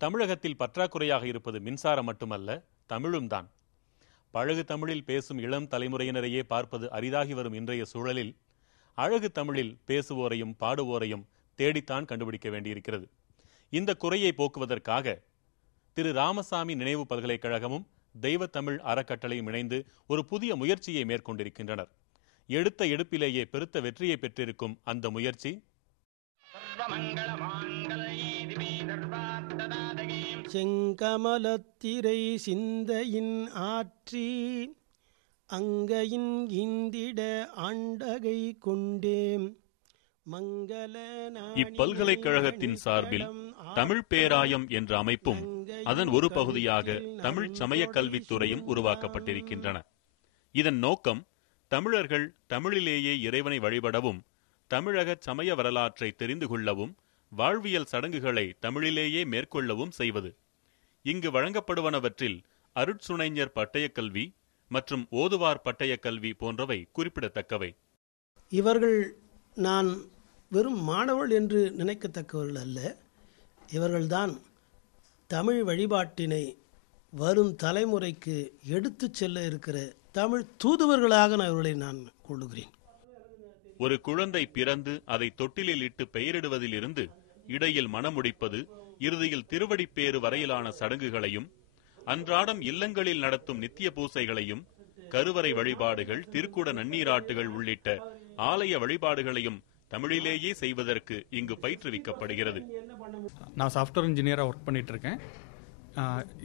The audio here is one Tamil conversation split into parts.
தமிழகத்தில் பற்றாக்குறையாக இருப்பது மின்சாரம் மட்டுமல்ல, தமிழும் தான். பழகு தமிழில் பேசும் இளம் தலைமுறையினரையே பார்ப்பது அரிதாகி வரும் இன்றைய சூழலில் அழகு தமிழில் பேசுவோரையும் பாடுவோரையும் தேடித்தான் கண்டுபிடிக்க வேண்டியிருக்கிறது. இந்த குறையை போக்குவதற்காக திரு ராமசாமி நினைவு பல்கலைக்கழகமும் தெய்வ தமிழ் அறக்கட்டளையும் இணைந்து ஒரு புதிய முயற்சியை மேற்கொண்டிருக்கின்றனர். எடுத்த எடுப்பிலேயே பெருத்த வெற்றியை பெற்றிருக்கும் அந்த முயற்சி செங்கமலத்திரை சிந்தையின் ஆற்றி அங்கையின் இந்திட ஆண்டகை கொண்டேம் மங்கள. இப்பல்கலைக்கழகத்தின் சார்பில் தமிழ் பேராயம் என்ற அமைப்பும் அதன் ஒரு பகுதியாக தமிழ் சமய கல்வித்துறையும் உருவாக்கப்பட்டிருக்கின்றன. இதன் நோக்கம் தமிழர்கள் தமிழிலேயே இறைவனை வழிபடவும், தமிழக சமய வரலாற்றை தெரிந்து கொள்ளவும், வாழ்வியல் சடங்குகளை தமிழிலேயே மேற்கொள்ளவும் செய்வது. இங்கு வழங்கப்படுவனவற்றில் அருட்சுணைஞர் பட்டயக் கல்வி மற்றும் ஓதுவார் பட்டயக் கல்வி போன்றவை குறிப்பிடத்தக்கவை. இவர்கள் நான் வெறும் மாணவர்கள் என்று நினைக்கத்தக்கவர்கள் அல்ல. இவர்கள்தான் தமிழ் வழிபாட்டினை வரும் தலைமுறைக்கு எடுத்து செல்ல இருக்கிற தமிழ் தூதுவர்களாக நான் கொள்ளுகிறேன். ஒரு குழந்தை பிறந்து அதை தொட்டிலில் இட்டு பெயரிடுவதிலிருந்து இடையில் மணமுடிப்பது, இறுதியில் திருவடிப்பேறு வரையிலான சடங்குகளையும், அன்றாடம் இல்லங்களில் நடத்தும் நித்திய பூசைகளையும், கருவறை வழிபாடுகள், திருக்குட நன்னீராட்டுகள் உள்ளிட்ட ஆலய வழிபாடுகளையும் தமிழிலேயே செய்வதற்கு இங்கு பயிற்றுவிக்கப்படுகிறது. நான் சாஃப்ட்வேர் இன்ஜினியராக ஒர்க் பண்ணிட்டு இருக்கேன்.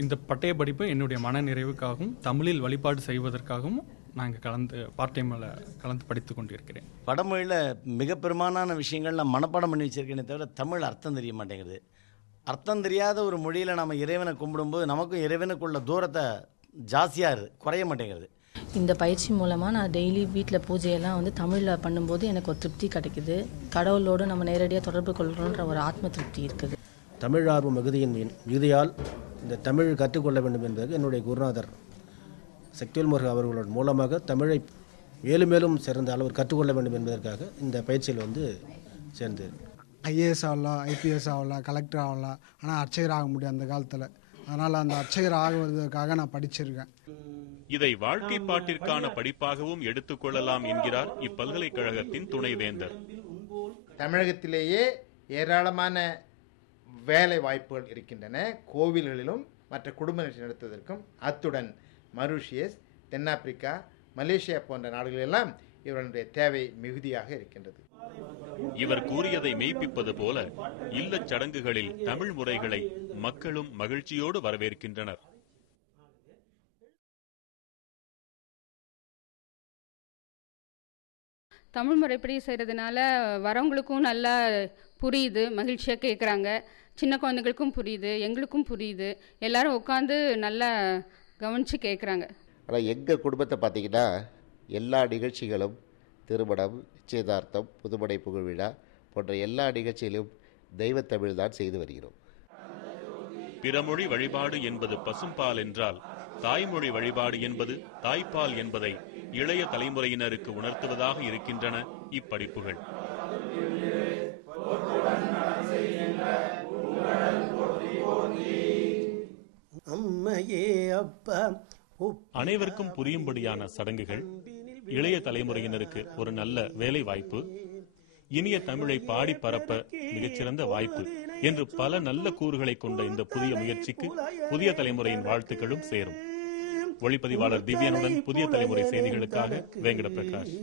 இந்த பட்டய படிப்பு என்னுடைய மன நிறைவுக்காகவும் தமிழில் வழிபாடு செய்வதற்காகவும் நாங்கள் பார்ட் டைமில் கலந்து படித்து கொண்டிருக்கிறேன். வடமொழியில் மிக பெரும்பாலான விஷயங்கள் நான் மனப்பாடம் பண்ணி வச்சிருக்கேனே தவிர தமிழ் அர்த்தம் தெரிய மாட்டேங்குது. அர்த்தம் தெரியாத ஒரு மொழியில் நம்ம இறைவனை கும்பிடும்போது நமக்கும் இறைவனுக்குள்ள தூரத்தை ஜாஸ்தியாக குறைய மாட்டேங்கிறது. இந்த பயிற்சி மூலமாக நான் டெய்லி வீட்டில் பூஜையெல்லாம் தமிழில் பண்ணும்போது எனக்கு ஒரு திருப்தி கிடைக்குது. கடவுளோடு நம்ம நேரடியாக தொடர்பு கொள்கிறோன்ற ஒரு ஆத்ம திருப்தி இருக்குது. தமிழ் ஆர்வம் மிகுதியால் இந்த தமிழ் கற்றுக்கொள்ள வேண்டும் என்பது என்னுடைய குருநாதர் சக்திவேல் முருகன் அவர்களோட மூலமாக தமிழை மேலும் மேலும் சிறந்த அளவு கற்றுக்கொள்ள வேண்டும் என்பதற்காக இந்த பயிற்சியில் சேர்ந்து ஐஏஎஸ் ஆகலாம், ஐபிஎஸ் ஆகலாம், கலெக்டர் ஆகலாம், ஆனால் அர்ச்சகர் ஆக முடியும் அந்த காலத்தில். அதனால் அந்த அர்ச்சகர் ஆகுவதற்காக நான் படிச்சிருக்கேன். இதை வாழ்க்கை பாட்டிற்கான படிப்பாகவும் எடுத்துக்கொள்ளலாம் என்கிறார் இப்பல்கலைக்கழகத்தின் துணைவேந்தர். தமிழகத்திலேயே ஏராளமான வேலை வாய்ப்புகள் இருக்கின்றன, கோவில்களிலும் மற்ற குடும்ப நிகழ்ச்சி நடத்துவதற்கும். அத்துடன் மொரீஷியஸ், தென்னாப்பிரிக்கா, மலேசியா போன்ற நாடுகளெல்லாம் இவர்களுடைய தேவை மிகுதியாக இருக்கின்றது. இவர் கூறியதை மெய்ப்பிப்பது போல இல்லச் சடங்குகளில் தமிழ் முறைகளை மக்களும் மகிழ்ச்சியோடு வரவேற்கின்றனர். தமிழ் முறைப்படி செய்கிறதுனால வரவங்களுக்கும் நல்லா புரியுது, மகிழ்ச்சியாக கேட்குறாங்க. சின்ன குழந்தைகளுக்கும் புரியுது, எங்களுக்கும் புரியுது. எல்லாரும் உட்காந்து நல்லா கவனித்து கேட்குறாங்க. ஆனால் எங்கள் குடும்பத்தை பார்த்திங்கன்னா எல்லா நிகழ்ச்சிகளும் திருமணம், நிச்சயதார்த்தம், புதுமனை புகழ்விழா போன்ற எல்லா நிகழ்ச்சியிலும் தெய்வத்தமிழ் தான் செய்து வருகிறோம். பிறமொழி வழிபாடு என்பது பசும்பால் என்றால், தாய்மொழி வழிபாடு என்பது தாய்ப்பால் என்பதை இளைய தலைமுறையினருக்கு உணர்த்துவதாக இருக்கின்றன இப்படிப்புகள். அனைவருக்கும் புரியும்படியான சடங்குகள், இளைய தலைமுறையினருக்கு ஒரு நல்ல வேலை வாய்ப்பு, இனிய தமிழை பாடி பரப்ப மிகச்சிறந்த வாய்ப்பு என்று பல நல்ல கூறுகளை கொண்ட இந்த புதிய முயற்சிக்கு புதிய தலைமுறையின் வாழ்த்துக்களும் சேரும். ஒளிப்பதிவாளர் திவ்யனுடன் புதிய தலைமுறை செய்திகளுக்காக வேங்கட பிரகாஷ்.